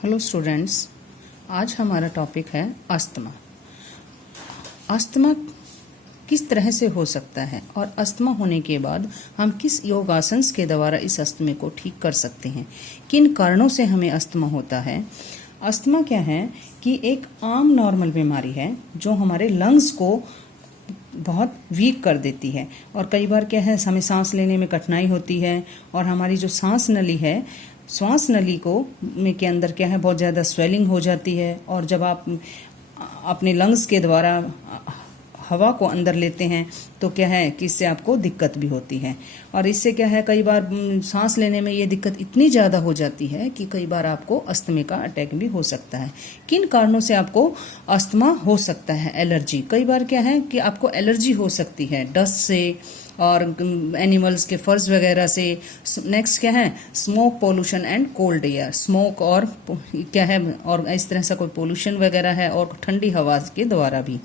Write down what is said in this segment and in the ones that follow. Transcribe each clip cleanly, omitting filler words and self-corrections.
Hello students, आज हमारा topic है अस्थमा। अस्थमा किस तरह से हो सकता है और अस्थमा होने के बाद हम किस योगासन के द्वारा इस अस्थमा को ठीक कर सकते हैं। किन कारणों से हमें अस्थमा होता है। अस्थमा क्या है कि एक आम नॉर्मल बीमारी है जो हमारे लंग्स को बहुत वीक कर देती है और कई बार क्या है हमें सांस लेने में कठिनाई होती है और हमारी जो श्वास नली को में के अंदर क्या है बहुत ज़्यादा स्वेलिंग हो जाती है और जब आप अपने लंग्स के द्वारा हवा को अंदर लेते हैं तो क्या है कि इससे आपको दिक्कत भी होती है और इससे क्या है कई बार सांस लेने में ये दिक्कत इतनी ज़्यादा हो जाती है कि कई बार आपको अस्थमा का अटैक भी हो सकता है। किन कारणों से आपको अस्थमा हो सकता है। एलर्जी, कई बार क्या है कि आपको एलर्जी हो सकती है डस्ट से और एनिमल्स के फर्स वगैरह से। नेक्स्ट क्या है smoke pollution and cold air, smoke और क्या है और इस तरह से कोई पोल्यूशन वगैरह है और ठंडी हवा के द्वारा भी।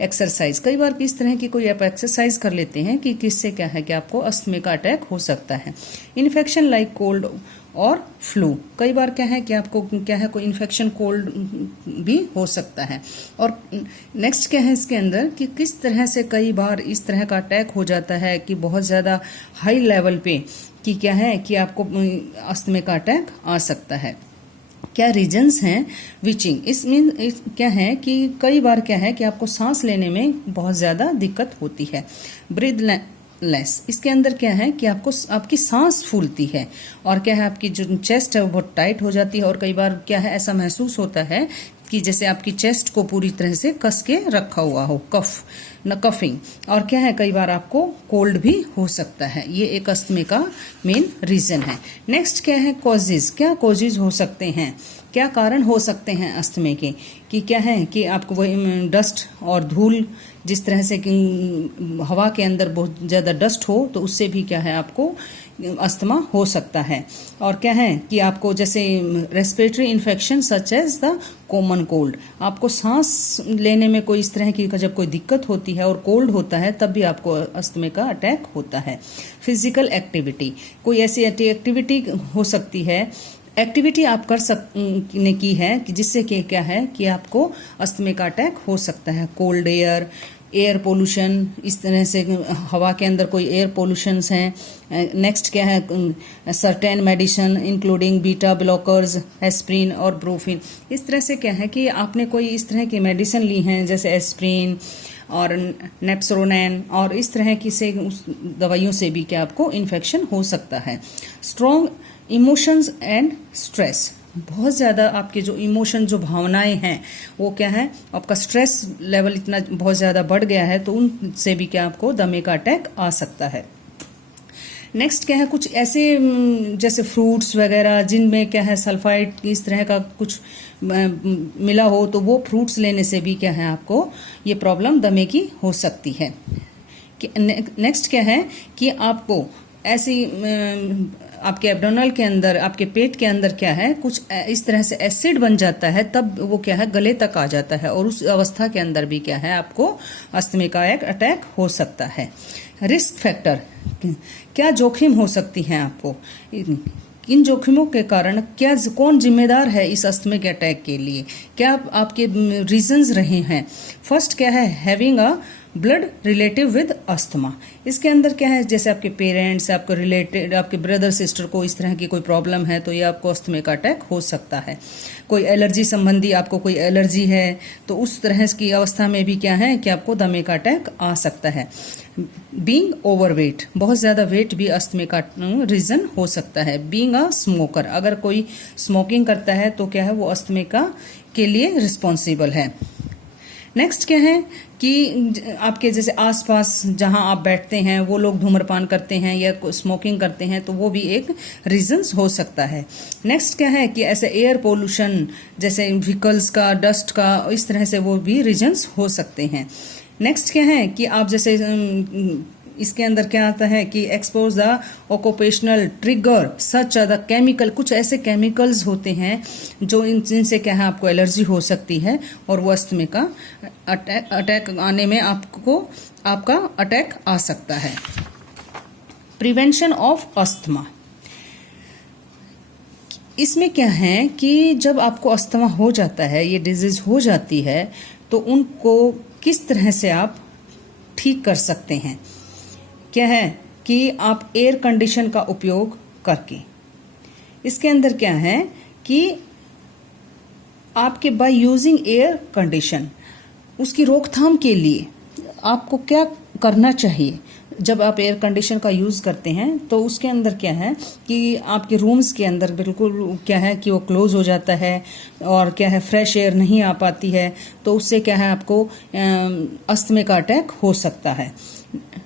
एक्सरसाइज, कई बार किस तरह की कोई आप एक्सरसाइज कर लेते हैं कि किससे क्या है कि आपको अस्थमा का अटैक हो सकता है। इन्फेक्शन लाइक कोल्ड और फ्लू, कई बार क्या है कि आपको क्या है कोई इन्फेक्शन कोल्ड भी हो सकता है। और नेक्स्ट क्या है इसके अंदर कि किस तरह से कई बार इस तरह का अटैक हो जाता है कि बहुत ज़्यादा हाई लेवल पे कि क्या है कि आपको अस्थमा का अटैक आ सकता है। क्या रीजंस हैं। विचिंग, क्या है कि कई बार क्या है कि आपको सांस लेने में बहुत ज़्यादा दिक्कत होती है। ब्रीथलेस, इसके अंदर क्या है कि आपकी सांस फूलती है और क्या है आपकी जो चेस्ट है वो बहुत टाइट हो जाती है और कई बार क्या है ऐसा महसूस होता है कि जैसे आपकी चेस्ट को पूरी तरह से कस के रखा हुआ हो, कफिंग। और क्या है कई बार आपको कोल्ड भी हो सकता है। ये एक अस्थमा का मेन रीजन है। नेक्स्ट क्या है कॉजेज, क्या कॉजेज हो सकते हैं, क्या कारण हो सकते हैं अस्थमा के कि क्या है कि आपको वही डस्ट और धूल, जिस तरह से कि हवा के अंदर बहुत ज़्यादा डस्ट हो तो उससे भी क्या है आपको अस्थमा हो सकता है। और क्या है कि आपको जैसे respiratory infection such as the common cold, आपको सांस लेने में कोई इस तरह की जब कोई दिक्कत होती है और कोल्ड होता है तब भी आपको अस्थमा का अटैक होता है। फिजिकल एक्टिविटी, कोई ऐसी एक्टिविटी हो सकती है, एक्टिविटी आप कर सकने की है कि जिससे कि क्या है कि आपको अस्थमा का अटैक हो सकता है। कोल्ड एयर पोल्यूशन, इस तरह से हवा के अंदर कोई एयर पोल्यूशंस हैं। नेक्स्ट क्या है certain medicine including beta blockers, aspirin और ब्रोफिन, इस तरह से क्या है कि आपने कोई इस तरह की मेडिसिन ली हैं जैसे एस्प्रिन और नेप्सोरोनैन और इस तरह की से उस दवाइयों से भी क्या आपको इन्फेक्शन हो सकता है। स्ट्रॉन्ग इमोशंस एंड स्ट्रेस, बहुत ज़्यादा आपके जो इमोशन जो भावनाएं हैं वो क्या है आपका स्ट्रेस लेवल इतना बहुत ज़्यादा बढ़ गया है तो उनसे भी क्या आपको दमे का अटैक आ सकता है। नेक्स्ट क्या है कुछ ऐसे जैसे फ्रूट्स वगैरह जिनमें क्या है सल्फाइड इस तरह का कुछ मिला हो तो वो फ्रूट्स लेने से भी क्या है आपको ये प्रॉब्लम दमे की हो सकती है। नेक्स्ट क्या है कि आपको ऐसी आपके एब्डोनल के अंदर आपके पेट के अंदर क्या है कुछ इस तरह से एसिड बन जाता है तब वो क्या है गले तक आ जाता है और उस अवस्था के अंदर भी क्या है आपको अस्थमा का एक अटैक हो सकता है। रिस्क फैक्टर, क्या जोखिम हो सकती हैं आपको, इन जोखिमों के कारण क्या कौन जिम्मेदार है इस अस्थमा के अटैक के लिए, क्या आपके रीजंस रहे हैं। फर्स्ट क्या है having a blood relative with asthma, इसके अंदर क्या है जैसे आपके पेरेंट्स आपको रिलेटेड आपके ब्रदर सिस्टर को इस तरह की कोई प्रॉब्लम है तो ये आपको अस्थमा का अटैक हो सकता है। कोई एलर्जी संबंधी आपको कोई एलर्जी है तो उस तरह की अवस्था में भी क्या है कि आपको दमे का अटैक आ सकता है। बीइंग ओवरवेट, बहुत ज़्यादा वेट भी अस्थमा का रीज़न हो सकता है। बीइंग अ स्मोकर, अगर कोई स्मोकिंग करता है तो क्या है वो अस्थमा का के लिए रिस्पॉन्सिबल है। नेक्स्ट क्या है कि आपके जैसे आसपास जहां आप बैठते हैं वो लोग धूम्रपान करते हैं या स्मोकिंग करते हैं तो वो भी एक रीजंस हो सकता है। नेक्स्ट क्या है कि ऐसे एयर पोल्यूशन जैसे व्हीकल्स का डस्ट का इस तरह से वो भी रीजंस हो सकते हैं। नेक्स्ट क्या है कि आप जैसे इसके अंदर क्या आता है कि expose the occupational trigger such the chemical, कुछ ऐसे केमिकल्स होते हैं जो जिनसे क्या है आपको एलर्जी हो सकती है और वो अस्थमा का अटैक आने में आपका अटैक आ सकता है। प्रिवेंशन ऑफ अस्थमा, इसमें क्या है कि जब आपको अस्थमा हो जाता है, ये डिजीज हो जाती है, तो उनको किस तरह से आप ठीक कर सकते हैं। क्या है कि आप एयर कंडीशन का उपयोग करके, इसके अंदर क्या है कि आपके बाय यूजिंग एयर कंडीशन, उसकी रोकथाम के लिए आपको क्या करना चाहिए। जब आप एयर कंडीशन का यूज़ करते हैं तो उसके अंदर क्या है कि आपके रूम्स के अंदर बिल्कुल क्या है कि वो क्लोज हो जाता है और क्या है फ्रेश एयर नहीं आ पाती है, तो उससे क्या है आपको अस्थमे का अटैक हो सकता है।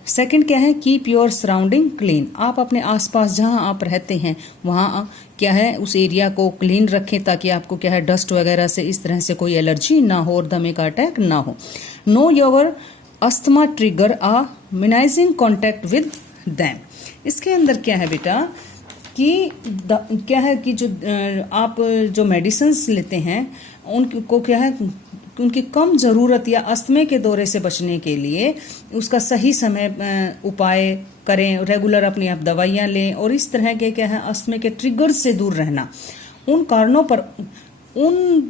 सेकंड क्या है, कीप योर सराउंडिंग क्लीन। आप अपने आसपास जहां आप रहते हैं वहां क्या है उस एरिया को क्लीन रखें ताकि आपको क्या है डस्ट वगैरह से इस तरह से कोई एलर्जी ना हो और दमे का अटैक ना हो। Know your asthma trigger uh minimising contact with them. इसके अंदर क्या है बेटा कि क्या है कि जो आप जो मेडिसिन्स लेते हैं उनको क्या है उनकी कम ज़रूरत या अस्थमे के दौरे से बचने के लिए उसका सही समय उपाय करें, रेगुलर अपनी आप दवाइयाँ लें और इस तरह के क्या है अस्थमे के ट्रिगर से दूर रहना, उन कारणों पर, उन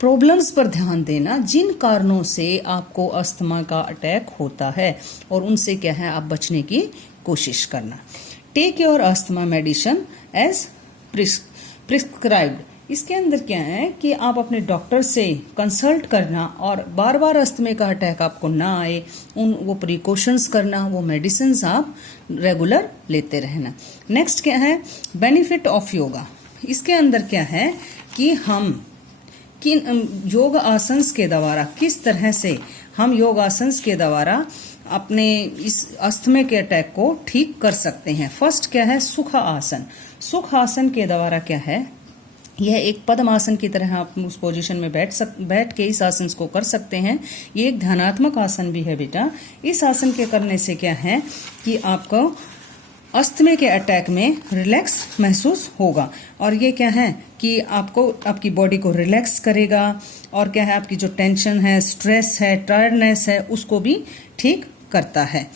प्रॉब्लम्स पर ध्यान देना जिन कारणों से आपको अस्थमा का अटैक होता है और उनसे क्या है आप बचने की कोशिश करना। Take your asthma medicine as prescribed. इसके अंदर क्या है कि आप अपने डॉक्टर से कंसल्ट करना और बार बार अस्थमे का अटैक आपको ना आए वो प्रिकॉशंस करना, वो मेडिसिन आप रेगुलर लेते रहना। नेक्स्ट क्या है, बेनिफिट ऑफ योगा। इसके अंदर क्या है कि हम किन योग आसन्स के द्वारा किस तरह से हम योग आसन्स के द्वारा अपने इस अस्थमे के अटैक को ठीक कर सकते हैं। फर्स्ट क्या है, सुख आसन। सुख आसन के द्वारा क्या है, यह एक पद्मासन की तरह आप उस पोजीशन में बैठ के इस आसन को कर सकते हैं। ये एक ध्यानात्मक आसन भी है बेटा। इस आसन के करने से क्या है कि आपको अस्थमे के अटैक में रिलैक्स महसूस होगा और ये क्या है कि आपको आपकी बॉडी को रिलैक्स करेगा और क्या है आपकी जो टेंशन है, स्ट्रेस है, टायर्डनेस है, उसको भी ठीक करता है।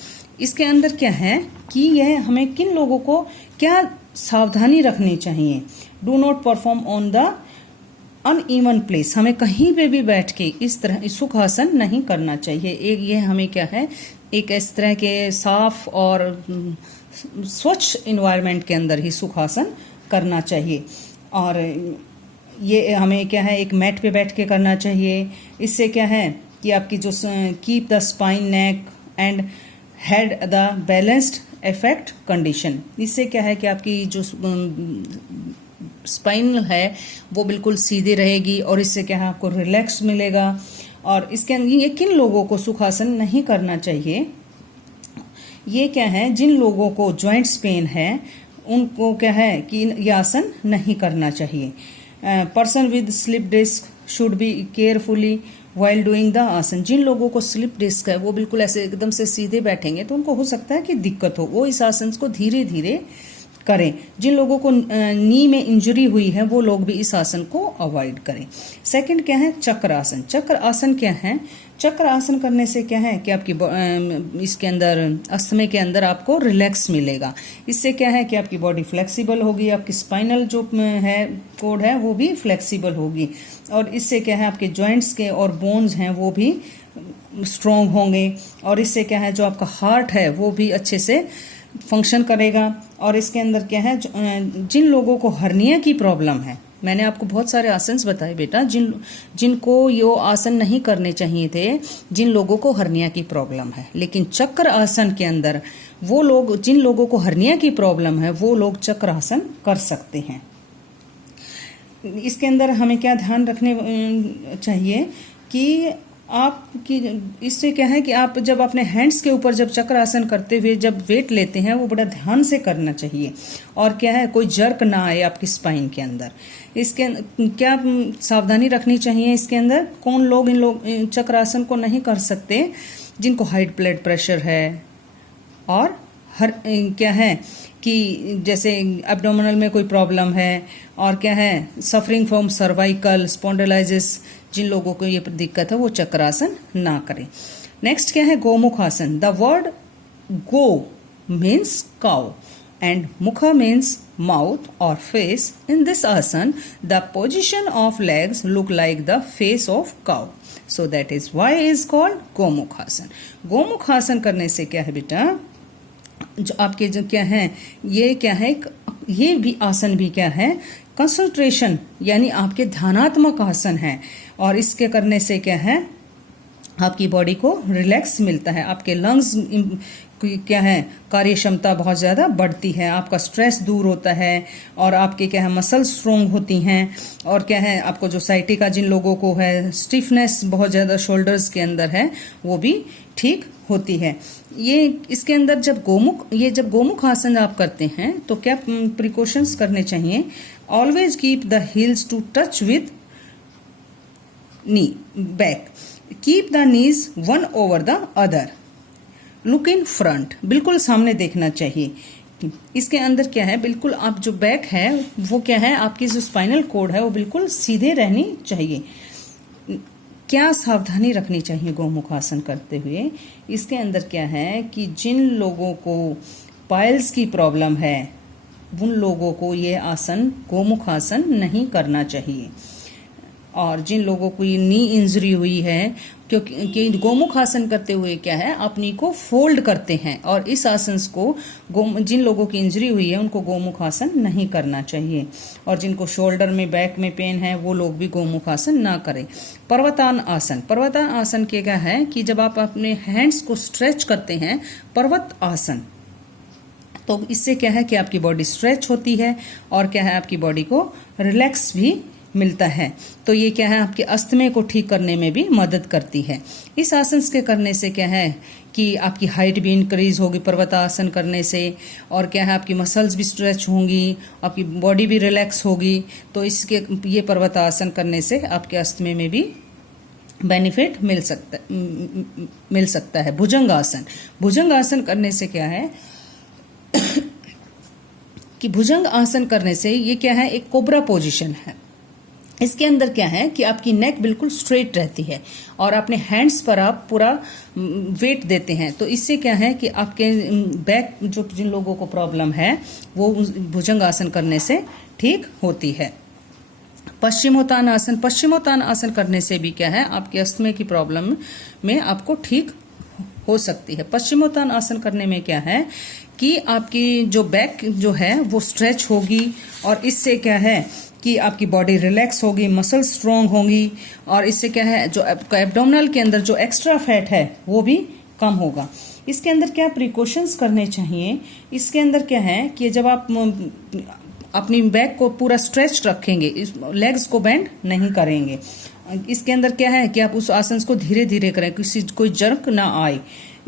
इसके अंदर क्या है कि यह हमें किन लोगों को क्या सावधानी रखनी चाहिए। Do not perform on the uneven place. हमें कहीं पे भी बैठ के इस तरह सुखासन नहीं करना चाहिए। एक ये हमें क्या है एक इस तरह के साफ और स्वच्छ इन्वायरमेंट के अंदर ही सुखासन करना चाहिए और ये हमें क्या है एक मैट पे बैठ के करना चाहिए। इससे क्या है कि आपकी जो keep the spine, neck and head the balanced effect condition. इससे क्या है कि आपकी जो स्पाइन है वो बिल्कुल सीधी रहेगी और इससे क्या है आपको रिलैक्स मिलेगा। और इसके ये किन लोगों को सुखासन नहीं करना चाहिए, ये क्या है जिन लोगों को जॉइंट्स पेन है उनको क्या है कि ये आसन नहीं करना चाहिए। Person with slip disc should be carefully while doing the asana. जिन लोगों को स्लिप डिस्क है वो बिल्कुल ऐसे एकदम से सीधे बैठेंगे तो उनको हो सकता है कि दिक्कत हो, वो इस आसन को धीरे धीरे करें। जिन लोगों को नी में इंजरी हुई है वो लोग भी इस आसन को अवॉइड करें। सेकंड क्या है, चक्र आसन। चक्र आसन क्या है, चक्र आसन करने से क्या है कि आपकी इसके अंदर अस्थमे के अंदर आपको रिलैक्स मिलेगा। इससे क्या है कि आपकी बॉडी फ्लेक्सिबल होगी, आपकी स्पाइनल जो है कोड है वो भी फ्लेक्सिबल होगी और इससे क्या है आपके जॉइंट्स के और बोन्स हैं वो भी स्ट्रॉन्ग होंगे और इससे क्या है जो आपका हार्ट है वो भी अच्छे से फंक्शन करेगा। और इसके अंदर क्या है जिन लोगों को हर्निया की प्रॉब्लम है, मैंने आपको बहुत सारे आसन बताए बेटा जिनको यो आसन नहीं करने चाहिए थे, जिन लोगों को हर्निया की प्रॉब्लम है, लेकिन चक्र आसन के अंदर वो लोग जिन लोगों को हर्निया की प्रॉब्लम है वो लोग चक्र आसन कर सकते हैं। इसके अंदर हमें क्या ध्यान रखने चाहिए कि आपकी इससे क्या है कि आप जब अपने हैंड्स के ऊपर जब चक्र आसन करते हुए जब वेट लेते हैं वो बड़ा ध्यान से करना चाहिए और क्या है कोई जर्क ना आए आपकी स्पाइन के अंदर। इसके क्या सावधानी रखनी चाहिए इसके अंदर, कौन लोग इन चक्र आसन को नहीं कर सकते, जिनको हाई ब्लड प्रेशर है और क्या है कि जैसे एब्डोमिनल में कोई प्रॉब्लम है और क्या है सफरिंग फ्रॉम सर्वाइकल स्पॉन्डिलाइसिस, जिन लोगों को ये दिक्कत है वो चक्रासन ना करें। नेक्स्ट क्या है, गोमुख आसन। The word go means cow and mukha means mouth or face. In this asana, the position of legs look like the face of cow. So that is why it is called Gomukhasana. Gomukhasana करने से क्या है बेटा, जो आपके जो क्या है, ये क्या है, ये भी आसन भी क्या है, कंसंट्रेशन यानी आपके ध्यानात्मक आसन है. और इसके करने से क्या है, आपकी बॉडी को रिलैक्स मिलता है, आपके लंग्स क्या है, कार्य क्षमता बहुत ज़्यादा बढ़ती है, आपका स्ट्रेस दूर होता है और आपके क्या है, मसल्स स्ट्रोंग होती हैं. और क्या है, आपको जो साइटिका जिन लोगों को है, स्टिफनेस बहुत ज़्यादा शोल्डर्स के अंदर है, वो भी ठीक होती है. ये इसके अंदर जब गोमुख आसन आप करते हैं तो क्या प्रिकॉशंस करने चाहिए. Always keep the heels to touch with knee back. Keep the knees one over the other. Look in front, बिल्कुल सामने देखना चाहिए. इसके अंदर क्या है, बिल्कुल आप जो बैक है वो क्या है, आपकी जो स्पाइनल कोड है वो बिल्कुल सीधे रहनी चाहिए. क्या सावधानी रखनी चाहिए गोमुखासन करते हुए, इसके अंदर क्या है कि जिन लोगों को पाइल्स की प्रॉब्लम है उन लोगों को ये आसन गोमुखासन नहीं करना चाहिए. और जिन लोगों को ये नी इंजरी हुई है, क्योंकि गोमुख आसन करते हुए क्या है, अपनी को फोल्ड करते हैं. और इस आसन को जिन लोगों की इंजरी हुई है उनको गोमुख आसन नहीं करना चाहिए. और जिनको शोल्डर में, बैक में पेन है, वो लोग भी गोमुख आसन ना करें. पर्वतान आसन. पर्वतान आसन के क्या है कि जब आप अपने हैंड्स को स्ट्रेच करते हैं, पर्वत आसन, तो इससे क्या है कि आपकी बॉडी स्ट्रेच होती है और क्या है, आपकी बॉडी को रिलैक्स भी मिलता है. तो ये क्या है, आपके अस्थमे को ठीक करने में भी मदद करती है. इस आसन के करने से क्या है कि आपकी हाइट भी इंक्रीज होगी पर्वतासन करने से. और क्या है, आपकी मसल्स भी स्ट्रेच होंगी, आपकी बॉडी भी रिलैक्स होगी. तो इसके ये पर्वतासन करने से आपके अस्थमे में भी बेनिफिट मिल सकता है. भुजंग आसन. भुजंग आसन करने से क्या है कि भुजंग आसन करने से ये क्या है, एक कोबरा पोजीशन है. इसके अंदर क्या है कि आपकी नेक बिल्कुल स्ट्रेट रहती है और अपने हैंड्स पर आप पूरा वेट देते हैं. तो इससे क्या है कि आपके बैक जो जिन लोगों को प्रॉब्लम है वो भुजंग आसन करने से ठीक होती है. पश्चिमोत्तान आसन. पश्चिमोत्तान आसन करने से भी क्या है, आपके अस्थमे की प्रॉब्लम में आपको ठीक हो सकती है. पश्चिमोत्तान आसन करने में क्या है कि आपकी जो बैक जो है वो स्ट्रेच होगी और इससे क्या है कि आपकी बॉडी रिलैक्स होगी, मसल स्ट्रॉन्ग होंगी. और इससे क्या है, जो एब्डोमिनल के अंदर जो एक्स्ट्रा फैट है वो भी कम होगा. इसके अंदर क्या प्रिकॉशंस करने चाहिए, इसके अंदर क्या है कि जब आप अपनी बैक को पूरा स्ट्रेच रखेंगे, लेग्स को बेंड नहीं करेंगे. इसके अंदर क्या है कि आप उस आसन को धीरे धीरे करें, कोई जर्क ना आए.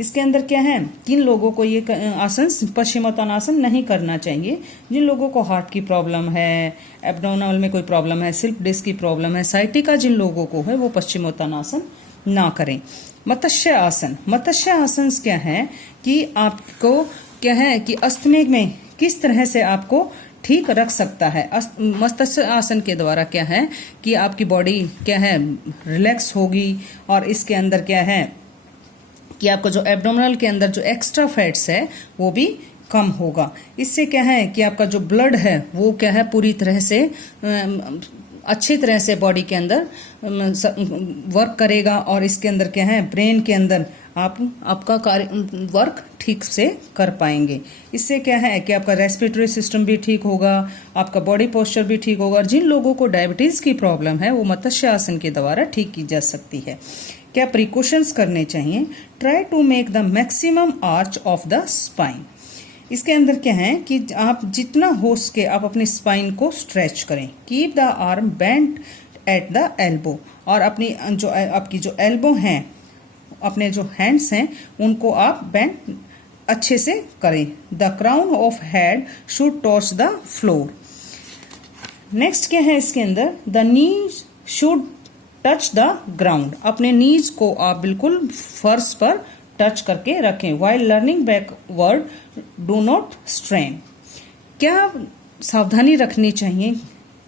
इसके अंदर क्या है, किन लोगों को ये आसन पश्चिमोत्तानासन नहीं करना चाहिए. जिन लोगों को हार्ट की प्रॉब्लम है, एब्डोमिनल में कोई प्रॉब्लम है, स्लिप डिस्क की प्रॉब्लम है, साइटिका जिन लोगों को है, वो पश्चिमोत्तानासन ना करें. मत्स्य आसन. मत्स्य आसन क्या है कि आपको क्या है कि अस्थमे में किस तरह से आपको ठीक रख सकता है. मत्स्य आसन के द्वारा क्या है कि आपकी बॉडी क्या है, रिलैक्स होगी. और इसके अंदर क्या है कि आपका जो एब्डोमिनल के अंदर जो एक्स्ट्रा फैट्स है वो भी कम होगा. इससे क्या है कि आपका जो ब्लड है वो क्या है, पूरी तरह से अच्छी तरह से बॉडी के अंदर वर्क करेगा. और इसके अंदर क्या है, ब्रेन के अंदर आपका कार्य वर्क ठीक से कर पाएंगे. इससे क्या है कि आपका रेस्पिरेटरी सिस्टम भी ठीक होगा, आपका बॉडी पोस्चर भी ठीक होगा. और जिन लोगों को डायबिटीज की प्रॉब्लम है वो मत्स्य आसन के द्वारा ठीक की जा सकती है. क्या प्रिकॉशंस करने चाहिए. Try to make the maximum arch of the spine. इसके अंदर क्या है कि आप जितना हो सके आप अपनी स्पाइन को स्ट्रेच करें. Keep the arm bent at the elbow. और अपनी जो आपकी जो एल्बो हैं, अपने जो हैंड्स हैं उनको आप बेंट अच्छे से करें. The crown of head should touch the floor. Next क्या है इसके अंदर, the knees should touch the ground. अपने नीज को आप बिल्कुल फर्श पर टच करके रखें. While learning backward do not strain. क्या सावधानी रखनी चाहिए,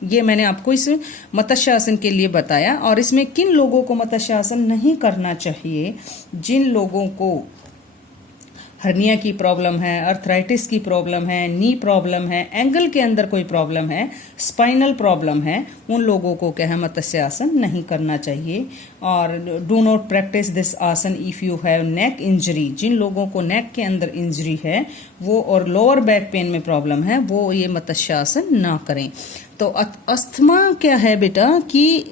ये मैंने आपको इस मत्स्य आसन के लिए बताया. और इसमें किन लोगों को मत्स्य आसन नहीं करना चाहिए, जिन लोगों को हर्निया की प्रॉब्लम है, अर्थराइटिस की प्रॉब्लम है, नी प्रॉब्लम है, एंगल के अंदर कोई प्रॉब्लम है, स्पाइनल प्रॉब्लम है, उन लोगों को क्या है मत्स्य आसन नहीं करना चाहिए। और do not practice this asana if you have neck injury. जिन लोगों को नेक के अंदर इंजरी है वो और लोअर बैक पेन में प्रॉब्लम है वो ये मत्स्य आसन ना करें। तो अस्थमा क्या है बेटा कि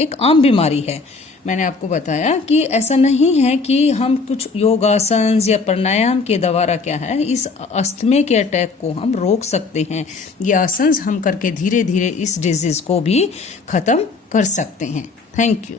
एक आम बीमारी है। मैंने आपको बताया कि ऐसा नहीं है कि हम कुछ योगासन या प्राणायाम के द्वारा क्या है इस अस्थमे के अटैक को हम रोक सकते हैं। ये आसन हम करके धीरे धीरे इस डिजीज को भी खत्म कर सकते हैं। Thank you.